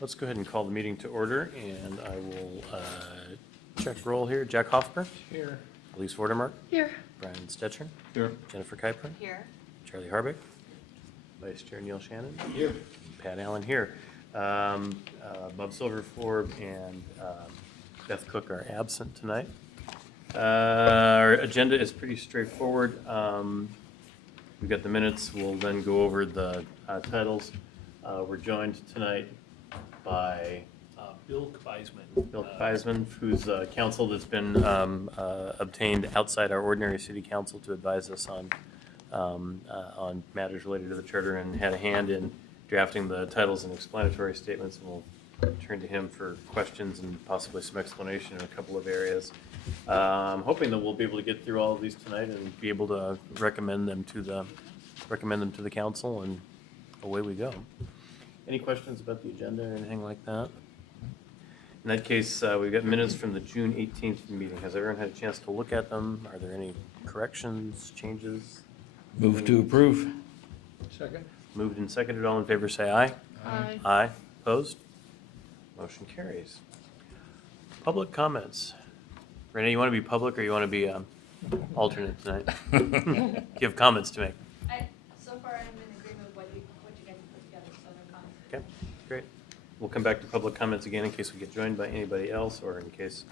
Let's go ahead and call the meeting to order, and I will check roll here. Jack Hoffberg. Here. Elise Vordermark. Here. Brian Stetcher. Here. Jennifer Kuiper. Here. Charlie Harbeck. Vice Chair Neil Shannon. Here. Pat Allen here. Bob Silverforb and Beth Cook are absent tonight. Our agenda is pretty straightforward. We've got the minutes. We'll then go over the titles. We're joined tonight by Bill Kvisman. Bill Kvisman, who's counsel that's been obtained outside our ordinary city council to advise us on matters related to the charter and had a hand in drafting the titles and explanatory statements. And we'll turn to him for questions and possibly some explanation in a couple of areas. I'm hoping that we'll be able to get through all of these tonight and be able to recommend them to the council, and away we go. Any questions about the agenda or anything like that? In that case, we've got minutes from the June 18th meeting. Has everyone had a chance to look at them? Are there any corrections, changes? Move to approve. Second. Moved and seconded. All in favor, say aye. Aye. Aye. Opposed? Motion carries. Public comments. Renee, you want to be public or you want to be alternate tonight? You have comments to make. So far, I'm in agreement with what you guys have put together, so no comments. Okay, great. We'll come back to public comments again in case we get joined by anybody else or in case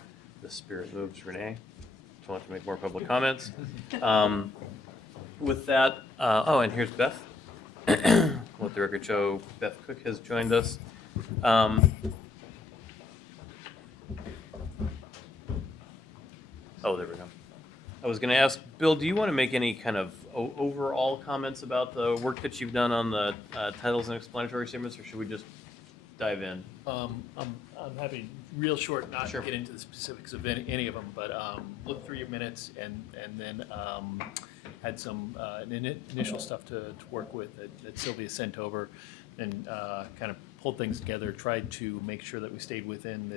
the spirit moves Renee to want to make more public comments. With that, and here's Beth. Let the record show Beth Cook has joined us. There we go. I was going to ask, Bill, do you want to make any kind of overall comments about the work that you've done on the titles and explanatory statements, or should we just dive in? I'm happy, real short, not Sure. to get into the specifics of any of them, but looked through your minutes and then had some initial stuff to work with that Sylvia sent over, and kind of pulled things together, tried to make sure that we stayed within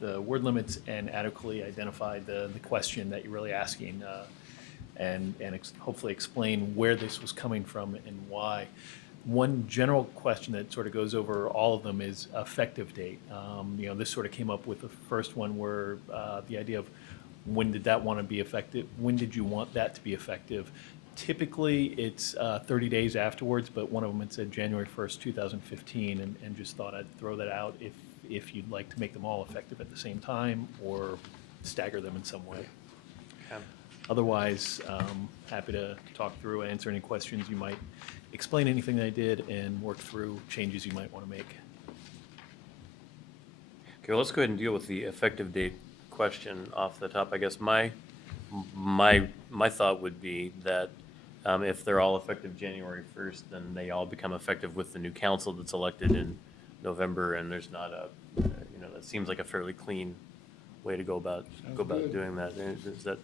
the word limits and adequately identified the question that you're really asking, and hopefully explain where this was coming from and why. One general question that sort of goes over all of them is effective date. This sort of came up with the first one where the idea of when did that want to be effective? When did you want that to be effective? Typically, it's 30 days afterwards, but one of them, it said January 1st, 2015, and just thought I'd throw that out if you'd like to make them all effective at the same time or stagger them in some way. Okay. Otherwise, happy to talk through, answer any questions you might, explain anything that I did, and work through changes you might want to make. Okay, well, let's go ahead and deal with the effective date question off the top. I guess my thought would be that if they're all effective January 1st, then they all become effective with the new council that's elected in November, and there's not that seems like a fairly clean way to go about doing that. That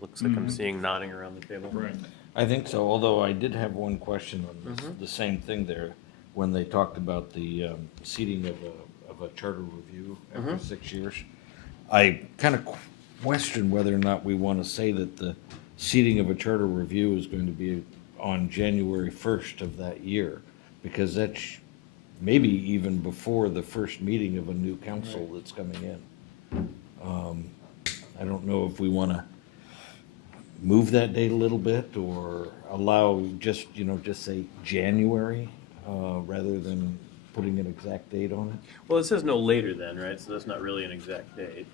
looks like I'm seeing nodding around the table. Right. I think so, although I did have one question on this, the same thing there, when they talked about the seating of a charter review every 6 years. I kind of question whether or not we want to say that the seating of a charter review is going to be on January 1st of that year, because that's maybe even before the first meeting of a new council that's coming in. I don't know if we want to move that date a little bit or allow just say January rather than putting an exact date on it. Well, it says no later than, right? So that's not really an exact date.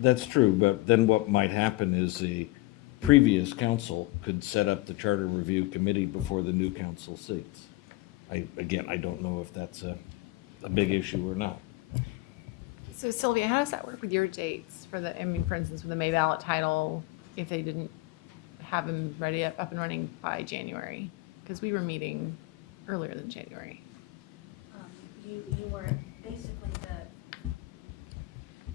That's true, but then what might happen is the previous council could set up the charter review committee before the new council seats. I don't know if that's a big issue or not. So Sylvia, how does that work with your dates for for instance, with the May ballot title, if they didn't have them ready up and running by January? Because we were meeting earlier than January. You were basically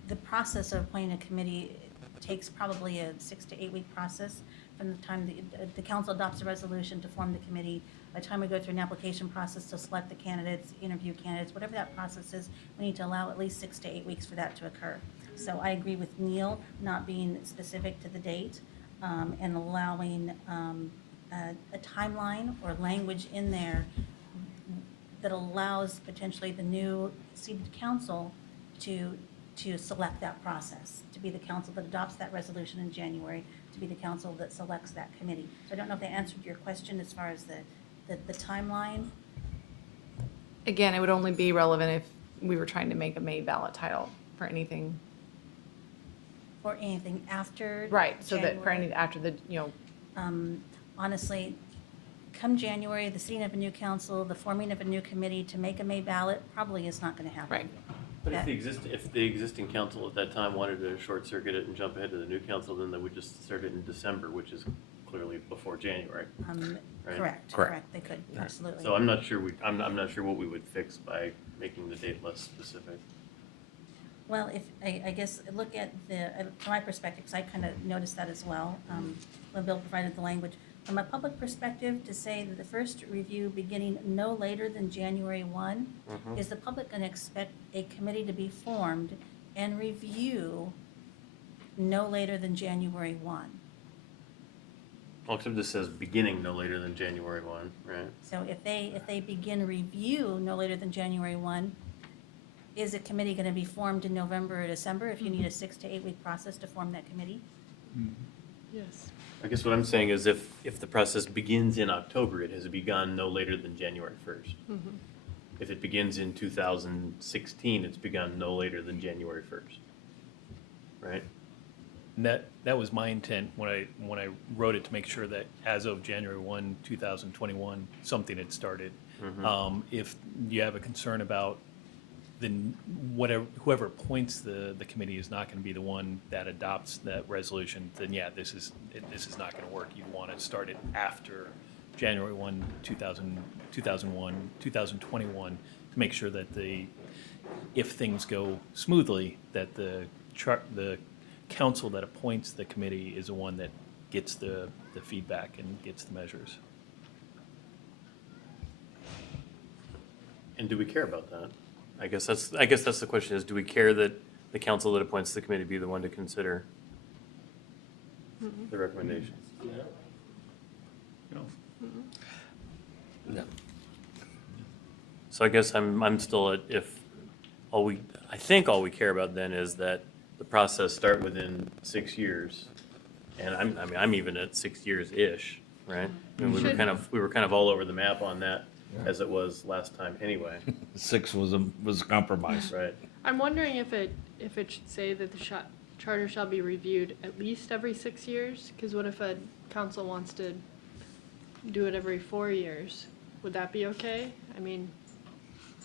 the process of appointing a committee takes probably a 6 to 8 week process from the time the council adopts a resolution to form the committee. By the time we go through an application process to select the candidates, interview candidates, whatever that process is, we need to allow at least 6 to 8 weeks for that to occur. So I agree with Neil not being specific to the date and allowing a timeline or language in there that allows potentially the new seated council to select that process, to be the council that adopts that resolution in January, to be the council that selects that committee. So I don't know if they answered your question as far as the timeline. Again, it would only be relevant if we were trying to make a May ballot title for anything. Or anything after. Right, so that for January. any, after the, Honestly, come January, the sitting of a new council, the forming of a new committee to make a May ballot probably is not going to happen. Right. But if That- if the existing council at that time wanted to short circuit it and jump ahead to the new council, then they would just start it in December, which is clearly before January. Right. Correct, they could, absolutely. So I'm not sure I'm not sure what we would fix by making the date less specific. Well, if, I guess, look at from my perspective, because I kind of noticed that as well, when Bill provided the language. From a public perspective, to say that the first review beginning no later than January 1, is the public going to expect a committee to be formed and review no later than January 1? Well, except this says beginning no later than January 1, right? So if they begin review no later than January 1, is a committee going to be formed in November or December if you need a 6 to 8 week process to form that committee? Yes. I guess what I'm saying is if the process begins in October, it has begun no later than January 1st. If it begins in 2016, it's begun no later than January 1st. Right? And that was my intent when I wrote it, to make sure that as of January 1, 2021, something had started. If you have a concern about then whoever appoints the committee is not going to be the one that adopts that resolution, then yeah, this is not going to work. You want to start it after January 1, 2021, to make sure that if things go smoothly, that the council that appoints the committee is the one that gets the feedback and gets the measures. And do we care about that? I guess that's the question, is do we care that the council that appoints the committee be the one to consider the recommendations? Yeah. So I guess I'm still at, I think all we care about then is that the process start within 6 years. And I'm even at 6 years-ish, right? And we were kind of all over the map on that as it was last time anyway, 6 was a compromise. right? I'm wondering if it should say that the charter shall be reviewed at least every 6 years? Because what if a council wants to do it every 4 years? Would that be okay? I mean,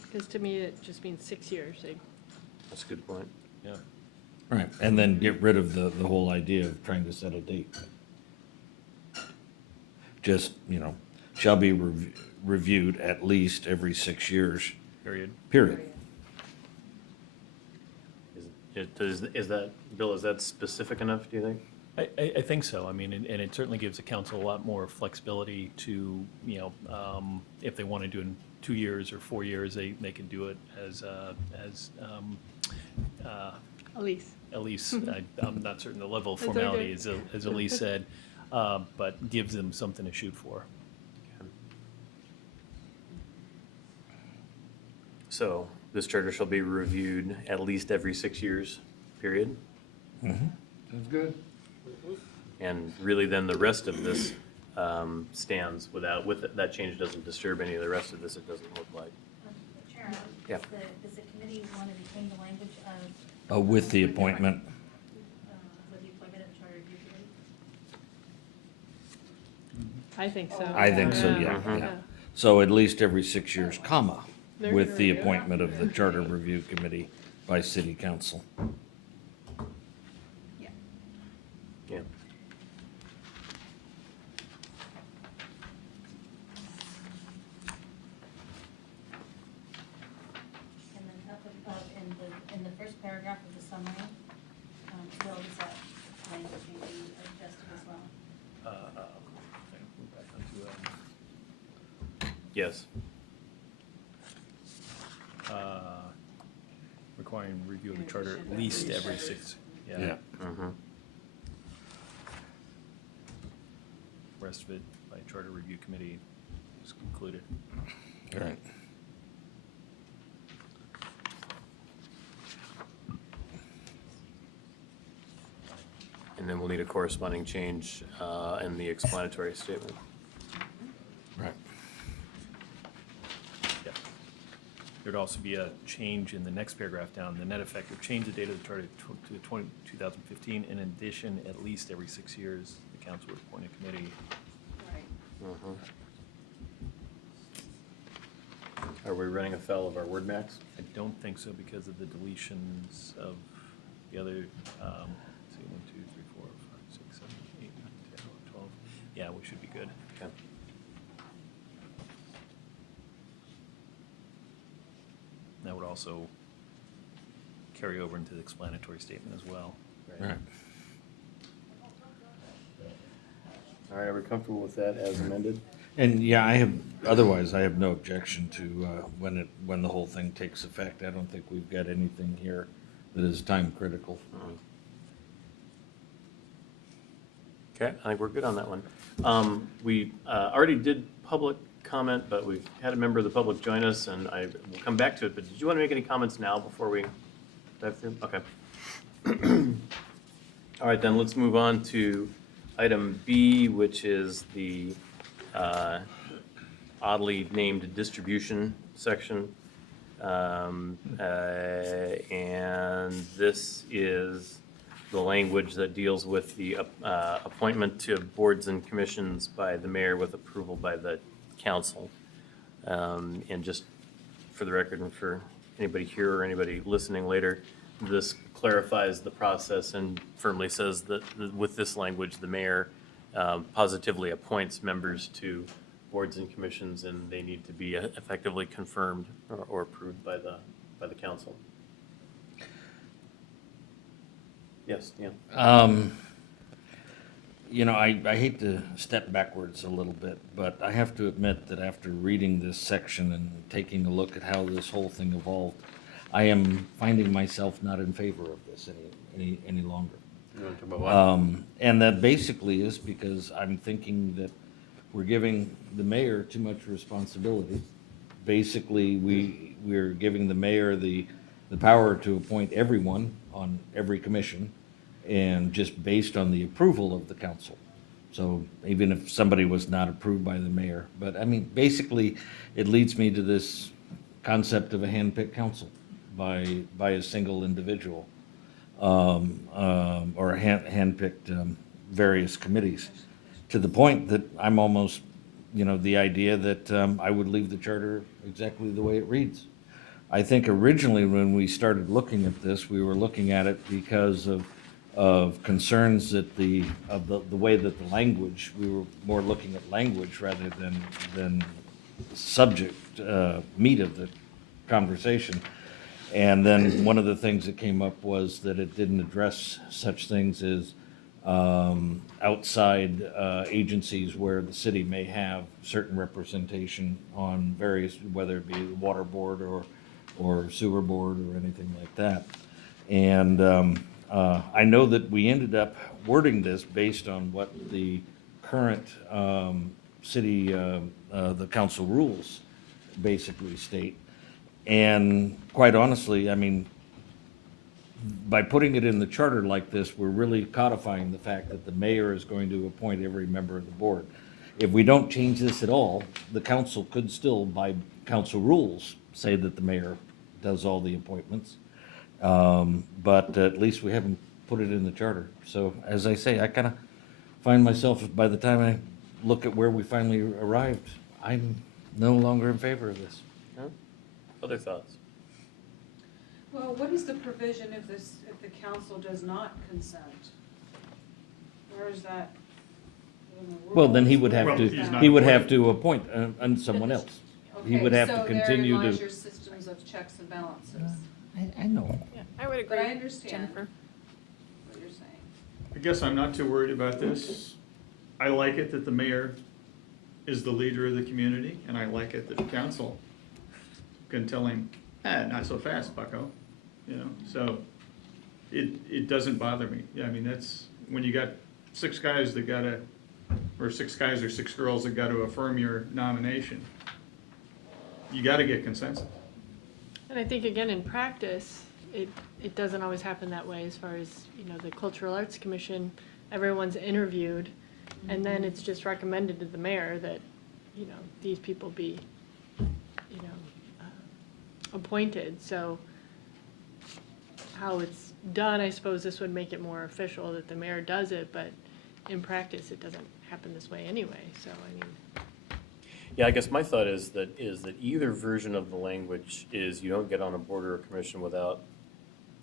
because to me, it just means 6 years. That's a good point. Yeah. Right, and then get rid of the whole idea of trying to set a date. Just, shall be reviewed at least every 6 years, Period. period. Is that, Bill, is that specific enough, do you think? I think so. I mean, and it certainly gives the council a lot more flexibility to, if they want to do it in 2 years or 4 years, they can do it as Elise. Elise, I'm not certain the level of That's formality, okay. as Elise said, but gives them something to shoot for. So this charter shall be reviewed at least every 6 years, period? Sounds good. And really then the rest of this stands that change doesn't disturb any of the rest of this, it doesn't look like. Chair, Yeah. does the committee want to retain the language of? With the appointment, With the appointment of charter review committee? I think so. I think so, yeah. So at least every 6 years, comma, They're with gonna the review it. appointment of the charter review committee by city council. Yeah. Yeah. And then up above, in the first paragraph of the summary, Bill, does that language need to be adjusted as well? Yes. Requiring review of the charter at least every 6. Yeah. Mhm. Rest of it by charter review committee is concluded. Right. And then we'll need a corresponding change in the explanatory statement. Right. Yeah. There'd also be a change in the next paragraph down, the net effect of change the date of the charter to 2015. In addition, at least every 6 years, the council would appoint a committee. Are we running afoul of our word max? I don't think so because of the deletions of the other, see, 1, 2, 3, 4, 5, 6, 7, 8, 9, 10, 11, 12. Yeah, we should be good. Okay. That would also carry over into the explanatory statement as well. Right. All right, are we comfortable with that as amended? And yeah, otherwise I have no objection to when the whole thing takes effect. I don't think we've got anything here that is time critical. Okay, I think we're good on that one. We already did public comment, but we've had a member of the public join us, and I will come back to it, but did you want to make any comments now before we dive through? Okay. All right, then let's move on to item B, which is the oddly named distribution section. And this is the language that deals with the appointment to boards and commissions by the mayor with approval by the council. And just for the record and for anybody here or anybody listening later, this clarifies the process and firmly says that with this language, the mayor positively appoints members to boards and commissions, and they need to be effectively confirmed or approved by the council. Yes, Dan. You know, I hate to step backwards a little bit, but I have to admit that after reading this section and taking a look at how this whole thing evolved, I am finding myself not in favor of this any longer. You want to talk about what? And that basically is because I'm thinking that we're giving the mayor too much responsibility. Basically, we're giving the mayor the power to appoint everyone on every commission, and just based on the approval of the council. So even if somebody was not approved by the mayor, but I mean, basically, it leads me to this concept of a hand-picked council by a single individual, or a hand-picked various committees, to the point that I'm almost, the idea that I would leave the charter exactly the way it reads. I think originally when we started looking at this, we were looking at it because of concerns that the way that the language, we were more looking at language rather than subject, meat of the conversation. And then one of the things that came up was that it didn't address such things as outside agencies where the city may have certain representation on various, whether it be the water board or sewer board or anything like that. And I know that we ended up wording this based on what the current city, the council rules basically state. And quite honestly, I mean, by putting it in the charter like this, we're really codifying the fact that the mayor is going to appoint every member of the board. If we don't change this at all, the council could still, by council rules, say that the mayor does all the appointments. But at least we haven't put it in the charter. So as I say, I kind of find myself, by the time I look at where we finally arrived, I'm no longer in favor of this. Huh? Other thoughts? Well, what is the provision if the council does not consent? Where is that? in the Well, then he would have Well, to, he's not he would have appointed. to appoint someone else. He would have to continue So therein lies to. your systems of checks and balances, I know. Yeah, I would but I agree, understand Jennifer. what you're saying. I guess I'm not too worried about this. I like it that the mayor is the leader of the community, and I like it that the council can tell him, not so fast, bucko, so it doesn't bother me. Yeah, I mean, that's, when you got six guys or six girls that gotta affirm your nomination, you gotta get consensus. And I think, again, in practice, it doesn't always happen that way as far as, the Cultural Arts Commission everyone's interviewed, and then it's just recommended to the mayor that, these people be, appointed. So how it's done, I suppose this would make it more official that the mayor does it, but in practice, it doesn't happen this way anyway, so I mean. Yeah, I guess my thought is that either version of the language is you don't get on a board or a commission without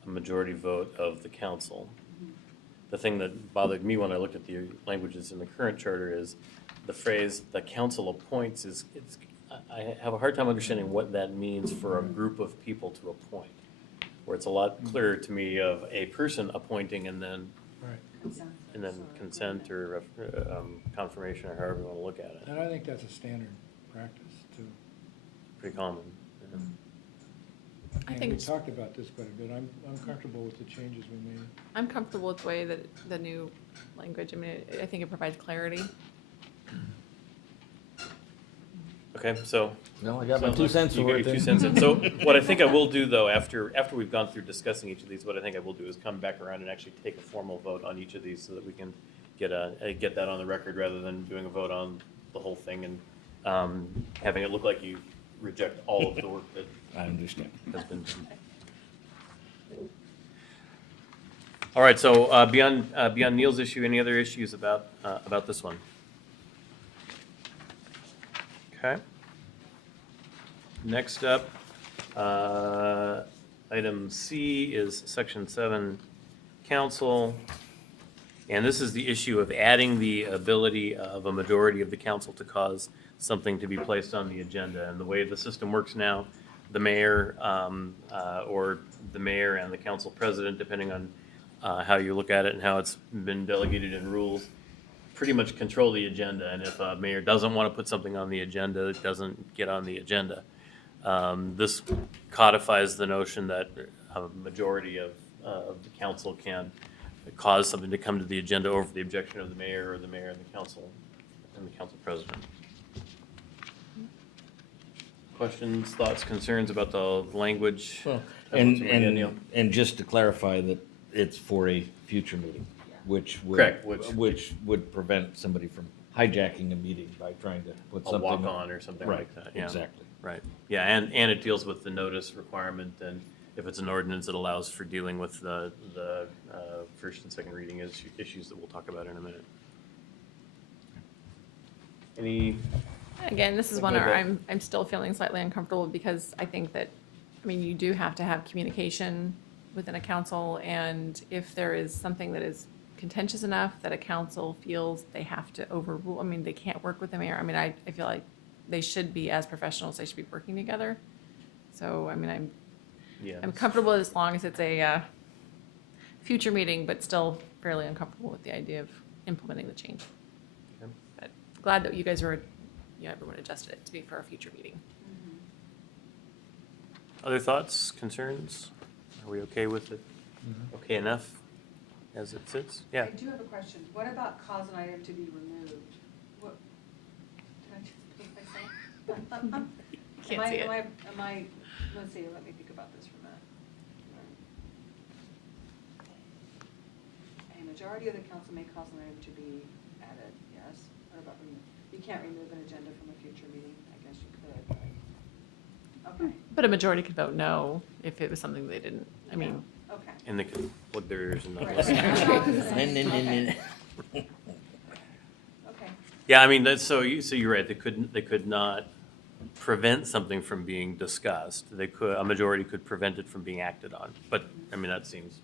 a majority vote of the council. The thing that bothered me when I looked at the languages in the current charter is the phrase "the council appoints" I have a hard time understanding what that means for a group of people to appoint. Where it's a lot clearer to me of a person appointing and then consent or confirmation or however you want to look at it. And I think that's a standard practice too. Pretty common. Yeah. I And think we it's- talked about this quite a bit. I'm comfortable with the changes we made. I'm comfortable with the way that the new language, I mean, I think it provides clarity. Okay, so. No, I got my sounds 2 like cents you got for your it 2 then. cents in. So what I think I will do though, after we've gone through discussing each of these, what I think I will do is come back around and actually take a formal vote on each of these so that we can get that on the record rather than doing a vote on the whole thing and having it look like you reject all of the work that I understand. has been done. All right, so beyond Neil's issue, any other issues about this one? Okay. Next up, item C is section 7, council. And this is the issue of adding the ability of a majority of the council to cause something to be placed on the agenda. And the way the system works now, the mayor or the mayor and the council president, depending on how you look at it and how it's been delegated in rules, pretty much control the agenda. And if a mayor doesn't want to put something on the agenda, it doesn't get on the agenda. This codifies the notion that a majority of the council can cause something to come to the agenda over the objection of the mayor or the mayor and the council president. Questions, thoughts, concerns about the language? Well, What's in my head, Neil? and just to clarify that it's for a future meeting, which would. Correct, Which would prevent somebody from hijacking a meeting by trying to put A something. walk-on or something Right, like that, yeah. exactly. Right, yeah, and it deals with the notice requirement, and if it's an ordinance, it allows for dealing with the first and second reading issues that we'll talk about in a minute. Any, Again, this is one Okay, where but- I'm still feeling slightly uncomfortable because I think that, I mean, you do have to have communication within a council, and if there is something that is contentious enough that a council feels they have to overrule, I mean, they can't work with the mayor. I mean, I feel like they should be, as professionals, they should be working together. So, I mean, yeah. I'm comfortable as long as it's a future meeting, but still fairly uncomfortable with the idea of implementing the change. Okay. But glad that you guys were, everyone adjusted it to be for a future meeting. Other thoughts, concerns? Are we okay with it? Okay enough as it sits? Yeah. I do have a question. What about cause an item to be removed? What, did I just put myself? Can't see it. Am I, let's see, let me think about this for a minute. A majority of the council may cause an item to be added, yes? What about remove? You can't remove an agenda from a future meeting. I guess you could, but, okay. But a majority could vote no if it was something they didn't, I mean, Okay. And they can plug their ears and not Right. listen. Okay. Okay. Yeah, I mean, that's, so you're right, they could not prevent something from being discussed. A majority could prevent it from being acted on. But, I mean, that seems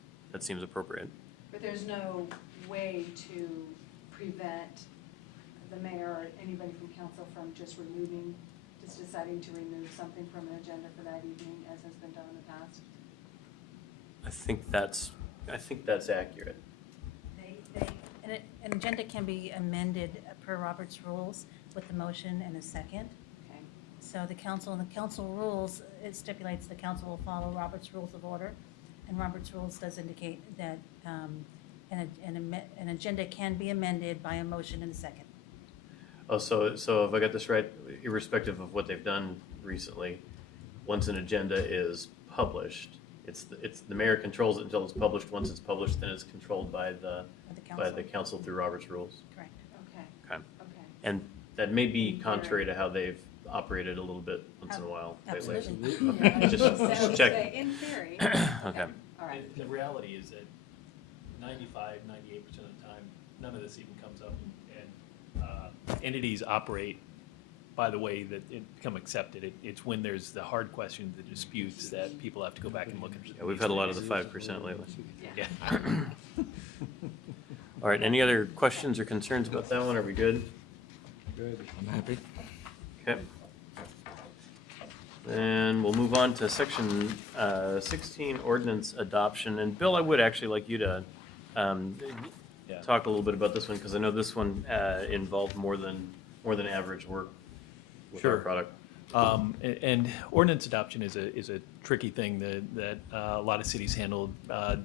appropriate. But there's no way to prevent the mayor or anybody from council from just deciding to remove something from an agenda for that evening, as has been done in the past? I think that's accurate. An agenda can be amended per Robert's rules with a motion and a second. Okay. So the council rules, it stipulates the council will follow Robert's Rules of Order. And Robert's Rules does indicate that an agenda can be amended by a motion and a second. Oh, so if I got this right, irrespective of what they've done recently, once an agenda is published, it's the mayor controls it until it's published. Once it's published, then it's controlled by the By the council. council through Robert's rules. Correct. Okay, Okay. okay. And that may be contrary to how they've operated a little bit once in a while lately. Absolutely. Okay, just check. In theory. Okay. All right. The reality is that 95%, 98% of the time, none of this even comes up, and entities operate by the way that it become accepted. It's when there's the hard questions, the disputes, that people have to go back and look at. Yeah, we've had a lot of the 5% lately. Yeah. All right, any other questions or concerns about that one? Are we good? Good. I'm happy. Okay. Then we'll move on to section 16, ordinance adoption. And Bill, I would actually like you to Yeah. talk a little bit about this one, because I know this one involved more than average work with our Sure. product. And ordinance adoption is a tricky thing that a lot of cities handle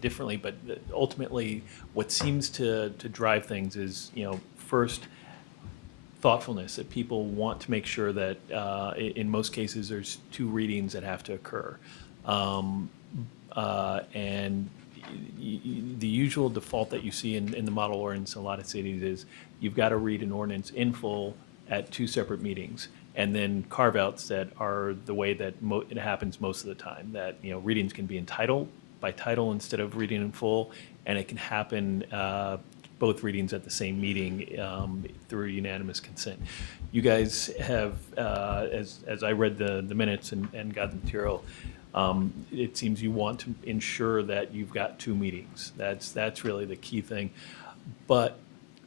differently, but ultimately, what seems to drive things is, first, thoughtfulness, that people want to make sure that, in most cases, there's 2 readings that have to occur. And the usual default that you see in the model ordinance in a lot of cities is you've got to read an ordinance in full at 2 separate meetings, and then carve-outs that are the way that it happens most of the time, that, readings can be by title instead of reading in full, and it can happen both readings at the same meeting through unanimous consent. You guys have, as I read the minutes and got the material, it seems you want to ensure that you've got 2 meetings. That's really the key thing. But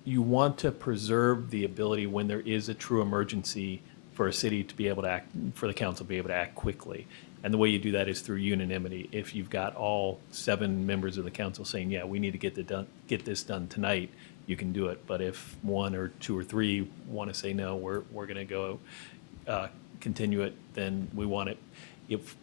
you want to preserve the ability, when there is a true emergency, for a city to be able to act, for the council to be able to act quickly. And the way you do that is through unanimity. If you've got all 7 members of the council saying, yeah, we need to get this done tonight, you can do it. But if 1 or 2 or 3 want to say, no, we're going to go continue it, then we want it. If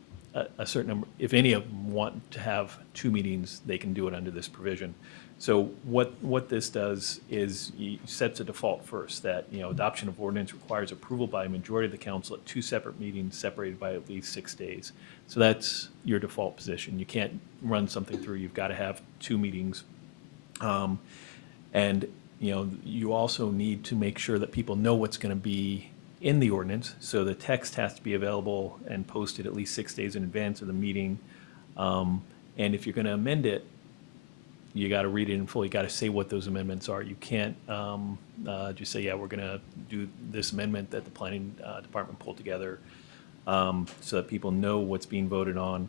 a certain number, if any of them want to have 2 meetings, they can do it under this provision. So what this does is sets a default first, that, adoption of ordinance requires approval by a majority of the council at 2 separate meetings separated by at least 6 days. So that's your default position. You can't run something through. You've got to have 2 meetings. And, you also need to make sure that people know what's going to be in the ordinance. So the text has to be available and posted at least 6 days in advance of the meeting. And if you're going to amend it, you got to read it in full. You got to say what those amendments are. You can't just say, yeah, we're going to do this amendment that the planning department pulled together, so that people know what's being voted on.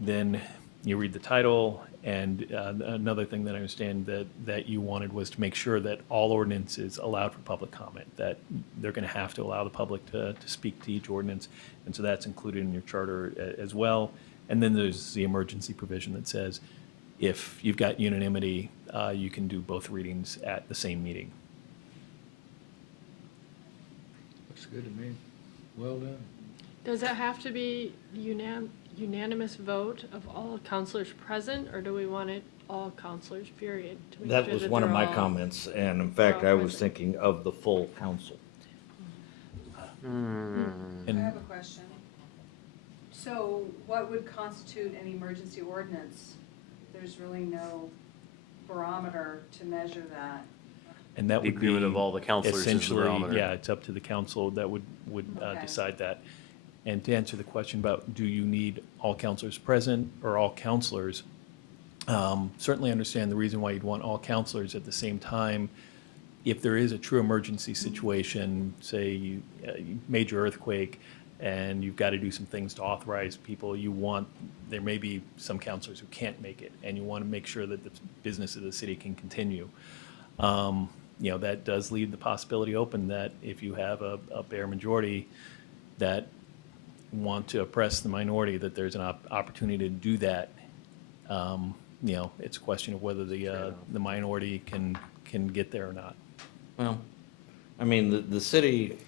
Then you read the title. And another thing that I understand that you wanted was to make sure that all ordinances allowed for public comment, that they're going to have to allow the public to speak to each ordinance. And so that's included in your charter as well. And then there's the emergency provision that says, if you've got unanimity, you can do both readings at the same meeting. Looks good to me. Well done. Does it have to be unanimous vote of all counselors present, or do we want it all counselors, period? to make That sure was that one of they're my all- comments, and in fact, all I was present? thinking of the full council. I And have a question. So what would constitute an emergency ordinance? There's really no barometer to measure that. And that The would be agreement of all the counselors is the essentially, barometer. yeah, it's up to the council that would Okay. decide that. And to answer the question about, do you need all counselors present or all counselors? Certainly understand the reason why you'd want all counselors. At the same time, if there is a true emergency situation, say, major earthquake, and you've got to do some things to authorize people, there may be some counselors who can't make it, and you want to make sure that the business of the city can continue. That does leave the possibility open that if you have a bare majority that want to oppress the minority, that there's an opportunity to do that. It's a question of whether the minority can get there or not. Well, I mean, the city,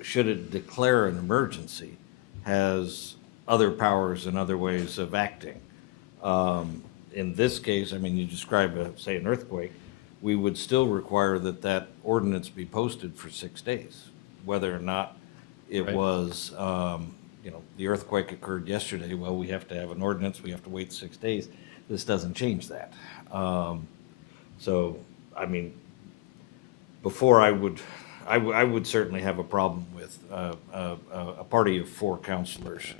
should it declare an emergency, has other powers and other ways of acting. In this case, I mean, you describe, say, an earthquake, we would still require that ordinance be posted for 6 days, whether or not it Right. was the earthquake occurred yesterday, well, we have to have an ordinance, we have to wait 6 days. This doesn't change that. So, I mean, before I would certainly have a problem with a party of 4 counselors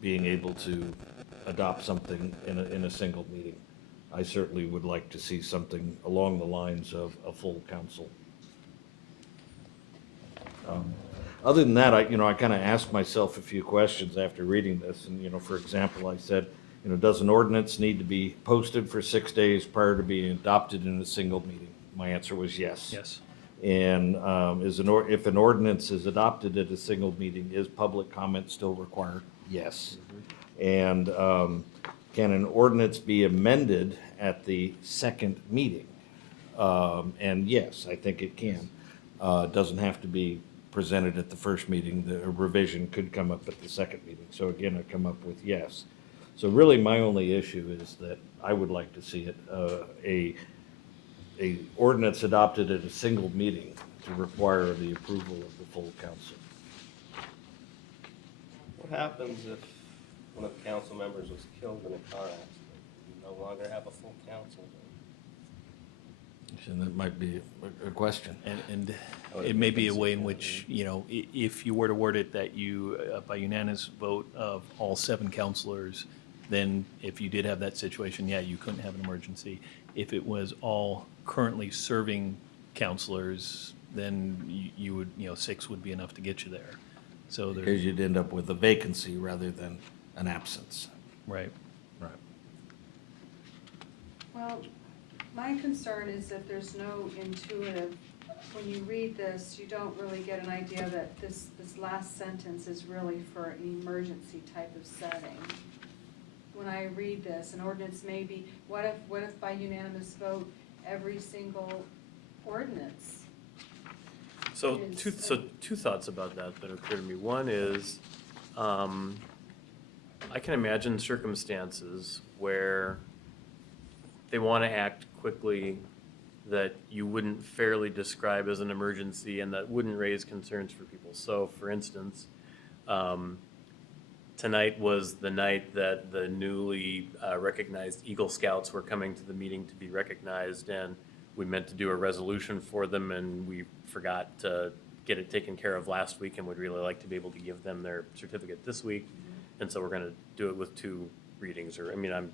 being able to adopt something in a single meeting. I certainly would like to see something along the lines of a full council. Other than that, I kind of asked myself a few questions after reading this, and, for example, I said, does an ordinance need to be posted for 6 days prior to being adopted in a single meeting? My answer was yes. Yes. And if an ordinance is adopted at a single meeting, is public comment still required? Yes. And can an ordinance be amended at the second meeting? And yes, I think it can. It doesn't have to be presented at the first meeting. The revision could come up at the second meeting. So again, I come up with yes. So really, my only issue is that I would like to see it, a ordinance adopted at a single meeting to require the approval of the full council. What happens if one of the council members was killed in a car accident? You no longer have a full council. And that might be a question. And it may be a way in which, if you were to word it that you, by unanimous vote of all 7 counselors, then if you did have that situation, yeah, you couldn't have an emergency. If it was all currently serving counselors, then you would, 6 would be enough to get you there. So there, Because you'd end up with a vacancy rather than an absence. right. Right. Well, my concern is that there's no intuitive, when you read this, you don't really get an idea that this last sentence is really for an emergency type of setting. When I read this, an ordinance may be, what if by unanimous vote, every single ordinance? So two thoughts about that occur to me. One is, I can imagine circumstances where they want to act quickly that you wouldn't fairly describe as an emergency and that wouldn't raise concerns for people. So, for instance, tonight was the night that the newly recognized Eagle Scouts were coming to the meeting to be recognized, and we meant to do a resolution for them, and we forgot to get it taken care of last week, and would really like to be able to give them their certificate this week. And so we're going to do it with 2 readings, or, I mean, I'm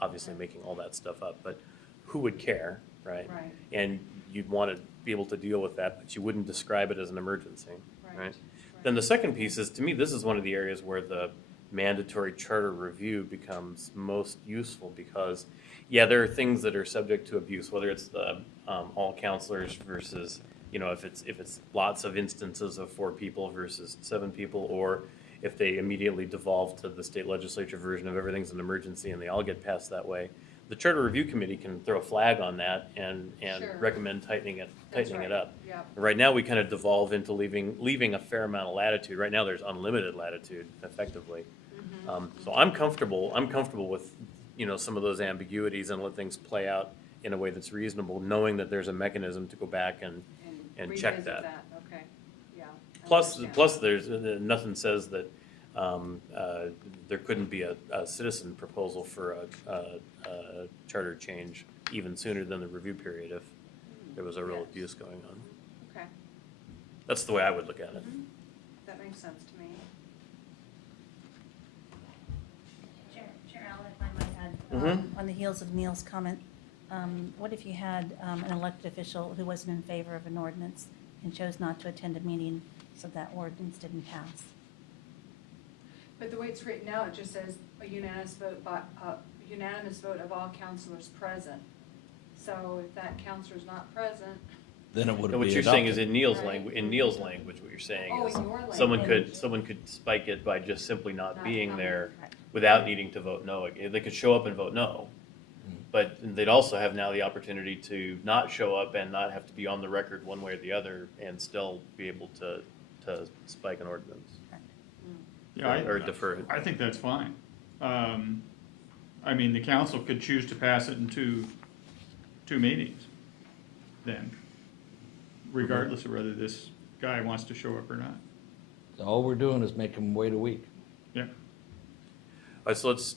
obviously making all that stuff up, but who would care, right? Right. And you'd want to be able to deal with that, but you wouldn't describe it as an emergency, Right. right? Then the second piece is, to me, this is one of the areas where the mandatory charter review becomes most useful, because, yeah, there are things that are subject to abuse, whether it's the all counselors versus, if it's lots of instances of 4 people versus 7 people, or if they immediately devolve to the state legislature version of everything's an emergency and they all get passed that way. The Charter Review Committee can throw a flag on that and Sure. recommend tightening That's it right. up. Yep. Right now, we kind of devolve into leaving a fair amount of latitude. Right now, there's unlimited latitude, effectively. So I'm comfortable with, some of those ambiguities and let things play out in a way that's reasonable, knowing that there's a mechanism to go back and check revisit that. Okay, yeah. I Plus, understand. there's, nothing says that there couldn't be a citizen proposal for a charter change even sooner than the review period if there was a real Yes. abuse going on. Okay, That's the way I would look at it. that makes sense to me. Chair Allen, if I might add, on the heels of Neil's comment, what if you had an elected official who wasn't in favor of an ordinance and chose not to attend a meeting so that ordinance didn't pass? But the way it's written now, it just says a unanimous vote of all counselors present. So if that counselor's not present, Then it would And be what you're saying is adopted. in Neil's language, what you're saying Oh, is in your someone language. could spike it by just simply not Not being coming, there right. without needing to vote no. They could show up and vote no. But they'd also have now the opportunity to not show up and not have to be on the record one way or the other and still be able to spike an ordinance. Yeah, Or defer it. I think that's fine. I mean, the council could choose to pass it in two meetings then, regardless of whether this guy wants to show up or not. All we're doing is making them wait a week. Yeah. All right, so let's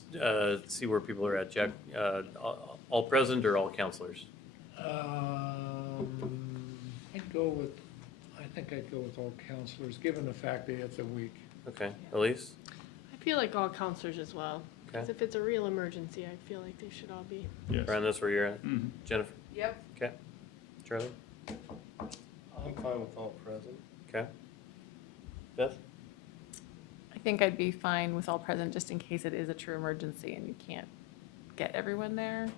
see where people are at. Jack, all present or all counselors? I'd go with, I think I'd go with all counselors, given the fact that it's a week. Okay, Elise? I feel like all counselors as well. Because Okay. if it's a real emergency, I feel like they should all be. Yes. Brian, that's where you're at? Mhm. Jennifer? Yep. Okay. Charlie? I'm fine with all present. Okay. Beth? I think I'd be fine with all present, just in case it is a true emergency and you can't get everyone there,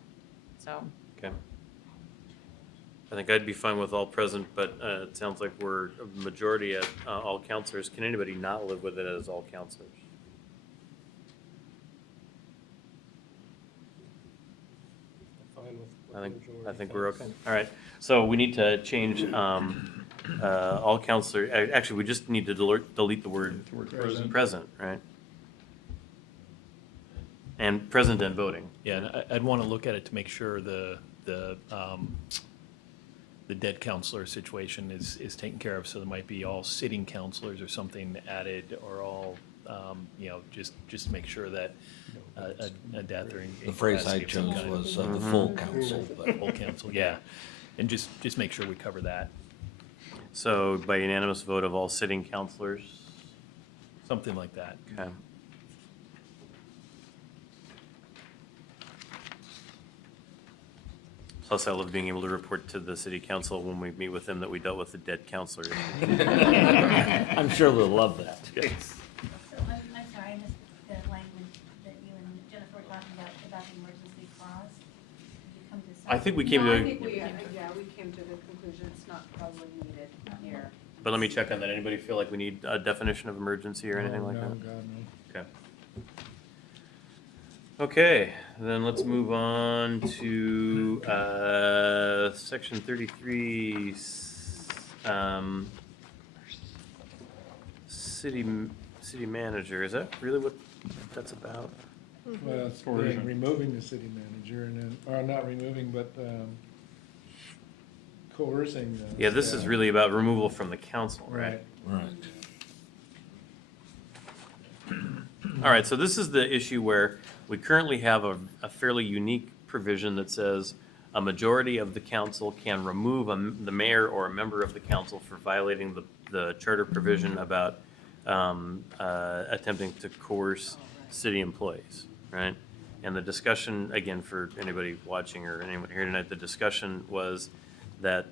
so. Okay. I think I'd be fine with all present, but it sounds like we're a majority at all counselors. Can anybody not live with it as all counselors? Fine with I what the think, majority I think we're okay. thinks. All right. So we need to change all counselor, actually, we just need to delete the word The word present. present, right? And present and voting. Yeah, and I'd want to look at it to make sure the dead counselor situation is taken care of, so there might be all sitting counselors or something added, or all, just make sure that a death or The phrase I incapacity of some chose kind. was the full council, but Full council, yeah, and just make sure we cover that, So by unanimous vote of all sitting counselors, something like that. okay. Plus, I love being able to report to the city council when we meet with them that we dealt with the dead counselor. I'm sure they'll love that. So I'm sorry, I missed the language that you and Jennifer were talking about the emergency clause. Did you come to some? I think we came No, I to, think we came to the conclusion it's not probably needed here. but let me check on that. Anybody feel like we need a definition of emergency or anything like No, that? God, no. Okay. Okay, then let's move on to section 33, city manager. Is that really what that's about? Well, it's Coercion. removing the city manager and then, or not removing, but coercing. the Yeah, this is staff. really about removal from the council, right? Right. Right. All right, so this is the issue where we currently have a fairly unique provision that says a majority of the council can remove the mayor or a member of the council for violating the charter provision about attempting to coerce city employees, right? And the discussion, again, for anybody watching or anyone here tonight, the discussion was that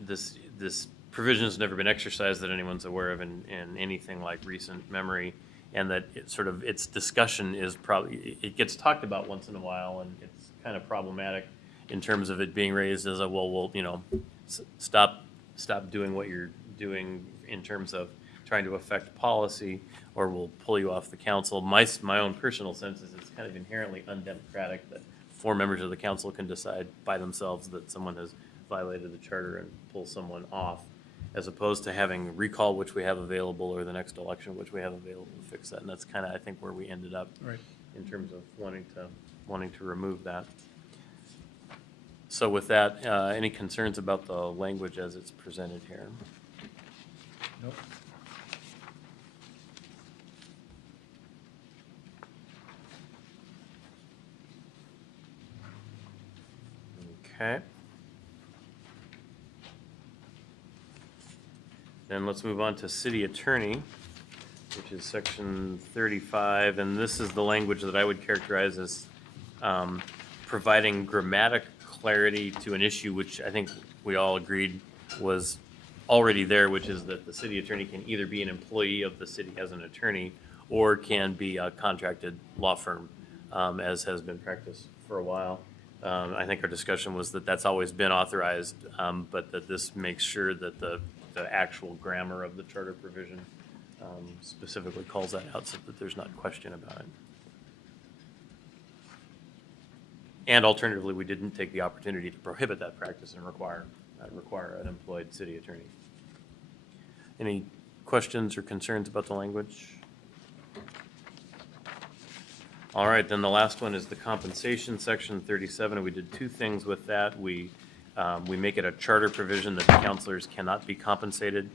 this provision has never been exercised that anyone's aware of in anything like recent memory, and that its discussion is probably, it gets talked about once in a while, and it's kind of problematic in terms of it being raised as a, well, stop doing what you're doing in terms of trying to affect policy, or we'll pull you off the council. My own personal sense is it's kind of inherently undemocratic that 4 members of the council can decide by themselves that someone has violated the charter and pull someone off, as opposed to having recall, which we have available, or the next election, which we have available to fix that. And that's kind of, I think, where we ended up Right. in terms of wanting to remove that. So with that, any concerns about the language as it's presented here? Nope. Okay. Then let's move on to city attorney, which is section 35, and this is the language that I would characterize as providing grammatic clarity to an issue which I think we all agreed was already there, which is that the city attorney can either be an employee of the city as an attorney or can be a contracted law firm, as has been practiced for a while. I think our discussion was that that's always been authorized, but that this makes sure that the actual grammar of the charter provision specifically calls that out so that there's not question about it. And alternatively, we didn't take the opportunity to prohibit that practice and require an employed city attorney. Any questions or concerns about the language? All right, then the last one is the compensation, section 37. We did 2 things with that. We make it a charter provision that the counselors cannot be compensated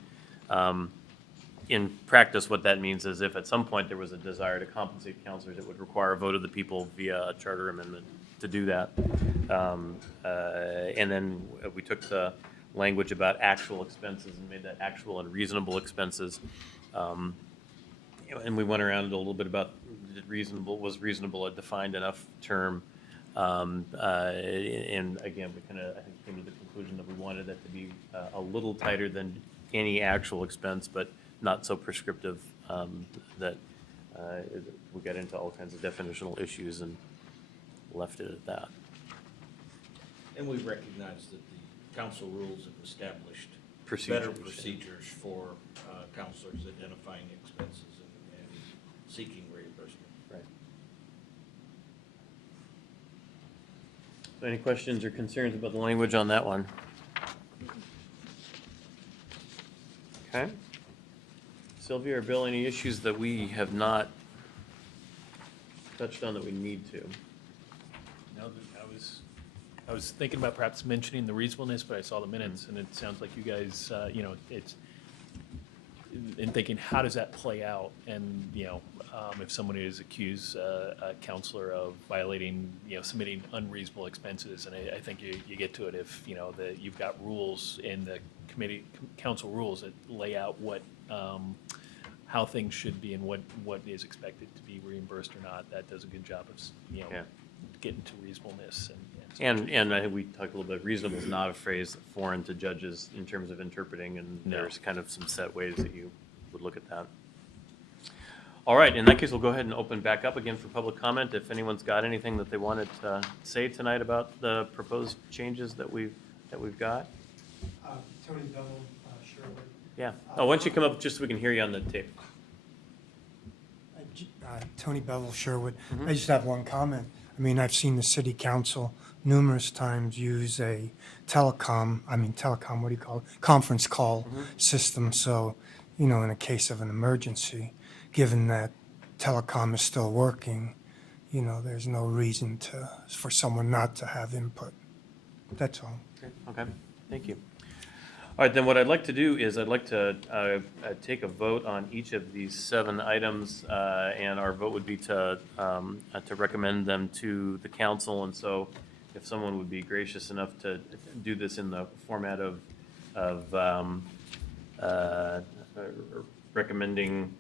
In practice, what that means is if at some point there was a desire to compensate counselors, it would require a vote of the people via a charter amendment to do that. And then we took the language about actual expenses and made that actual and reasonable expenses. And we went around a little bit about was reasonable a defined enough term? And again, we kind of, I think, came to the conclusion that we wanted that to be a little tighter than any actual expense, but not so prescriptive that we got into all kinds of definitional issues and left it at that. And we recognize that the council rules have established better Procedures. procedures for counselors identifying expenses and seeking reimbursement. Right. So any questions or concerns about the language on that one? Okay. Sylvia or Bill, any issues that we have not touched on that we need to? No, I was thinking about perhaps mentioning the reasonableness, but I saw the minutes, and it sounds like you guys, it's, in thinking, how does that play out? And, if someone is accused, a counselor of violating, submitting unreasonable expenses, and I think you get to it if, that you've got rules in the council rules that lay out what, how things should be and what is expected to be reimbursed or not. That does a good job of, Yeah. getting to reasonableness And I think we talked a little bit, reasonable is not a phrase foreign to judges in terms of interpreting, and No. there's kind of some set ways that you would look at that. All right, in that case, we'll go ahead and open back up again for public comment. If anyone's got anything that they wanted to say tonight about the proposed changes that we've got. Tony Bevel, Sherwood. Yeah. Oh, why don't you come up just so we can hear you on the tape? Tony Bevel, Sherwood. I just have one comment. I mean, I've seen the city council numerous times use a conference call system. So, in a case of an emergency, given that telecom is still working, there's no reason for someone not to have input. That's all. Okay, thank you. All right, then what I'd like to do is I'd like to take a vote on each of these 7 items, and our vote would be to recommend them to the council. And so if someone would be gracious enough to do this in the format of recommending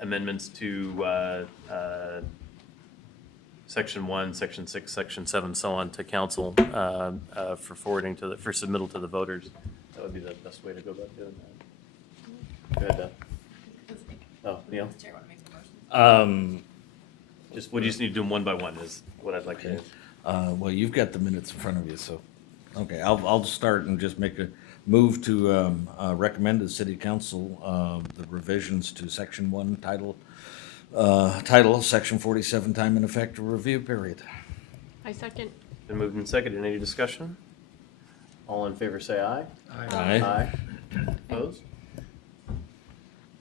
amendments to Section 1, Section 6, Section 7, so on to council for forwarding for submittal to the voters. That would be the best way to go about doing that. Go ahead, Neil. We just need to do them one by one is what I'd like to do. Well, you've got the minutes in front of you, so, okay, I'll start and just make a move to recommend to the city council the revisions to Section 1, title, Section 47, time and effective review period. I second. Been moved and seconded. Any discussion? All in favor, say aye. Aye. Opposed?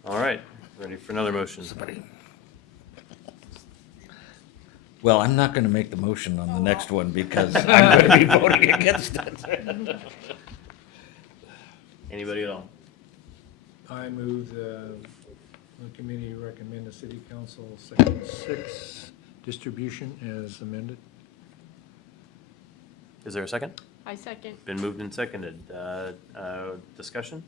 All right, ready for another motion. Well, I'm not gonna make the motion on the next one because I'm gonna be voting against it. Anybody at all? I move the committee recommend the city council Section 6 distribution as amended. Is there a second? I second. Been moved and seconded. Discussion?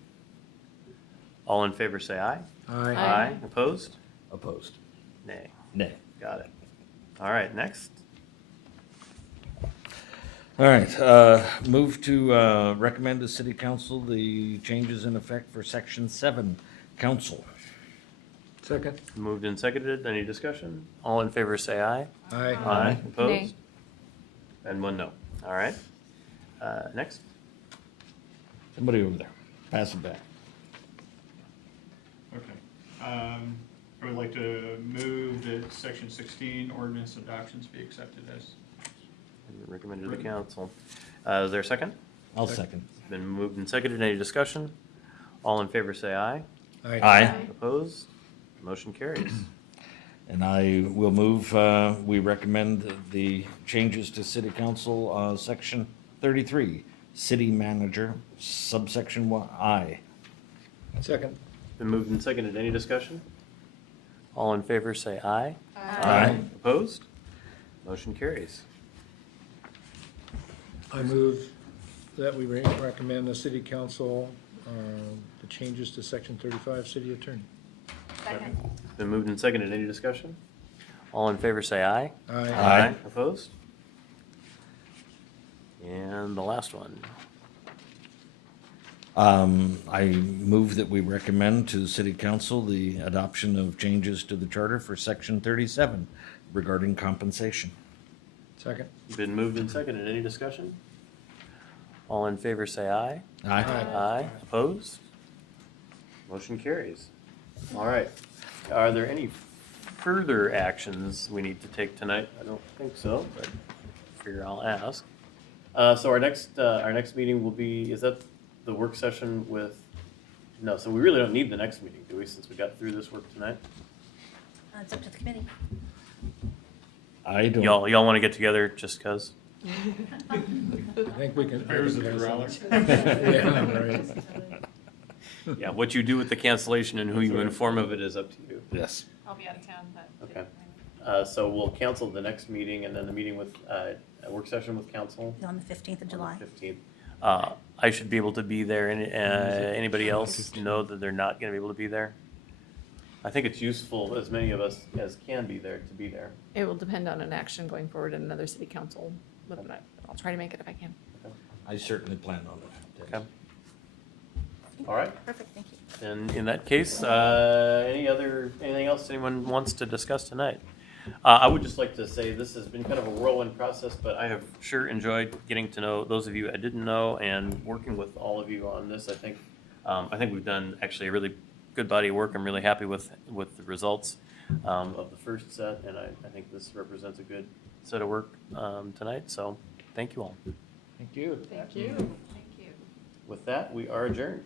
All in favor, say aye. Aye. Opposed? Opposed. Nay. Nay. Got it. All right, next. All right, move to recommend to city council the changes in effect for Section 7, council. Second. Moved and seconded. Any discussion? All in favor, say aye. Aye. Aye. Opposed? Nay. And one no. All right. Next. Somebody over there, pass it back. Okay. I would like to move that Section 16 ordinance adoptions be accepted as. Recommended to the council. Is there a second? I'll second. Been moved and seconded. Any discussion? All in favor, say aye. Aye. Opposed? Motion carries. And I will move, we recommend the changes to city council, Section 33, city manager, subsection I. Second. Been moved and seconded. Any discussion? All in favor, say aye. Aye. Opposed? Motion carries. I move that we recommend the city council the changes to section 35 city attorney. Second. Been moved and seconded. Any discussion? All in favor, say aye. Aye. Opposed? And the last one. I move that we recommend to the city council the adoption of changes to the charter for section 37 regarding compensation. Second. Been moved and seconded. Any discussion? All in favor, say aye. Aye. Aye. Opposed? Motion carries. All right. Are there any further actions we need to take tonight? I don't think so, but I figure I'll ask. So our next meeting will be, is that the work session with, no, so we really don't need the next meeting, do we, since we got through this work tonight? It's up to the committee. I don't. Y'all want to get together just cause? I think we can. Bears at the growler. Yeah, right. Yeah, what you do with the cancellation and who you inform of it is up to you. Yes. I'll be out of town, but. Okay. So we'll cancel the next meeting and then the meeting with, a work session with council. On the 15th of July. 15th. I should be able to be there. Anybody else know that they're not going to be able to be there? I think it's useful, as many of us as can be there, to be there. It will depend on an action going forward in another city council, but I'll try to make it if I can. I certainly plan on it. Okay. All right. Perfect, thank you. And in that case, anything else anyone wants to discuss tonight? I would just like to say this has been kind of a whirlwind process, but I have sure enjoyed getting to know those of you I didn't know and working with all of you on this. I think we've done actually a really good body of work. I'm really happy with the results of the first set, and I think this represents a good set of work tonight. So thank you all. Thank you. Thank you. Thank you. With that, we are adjourned.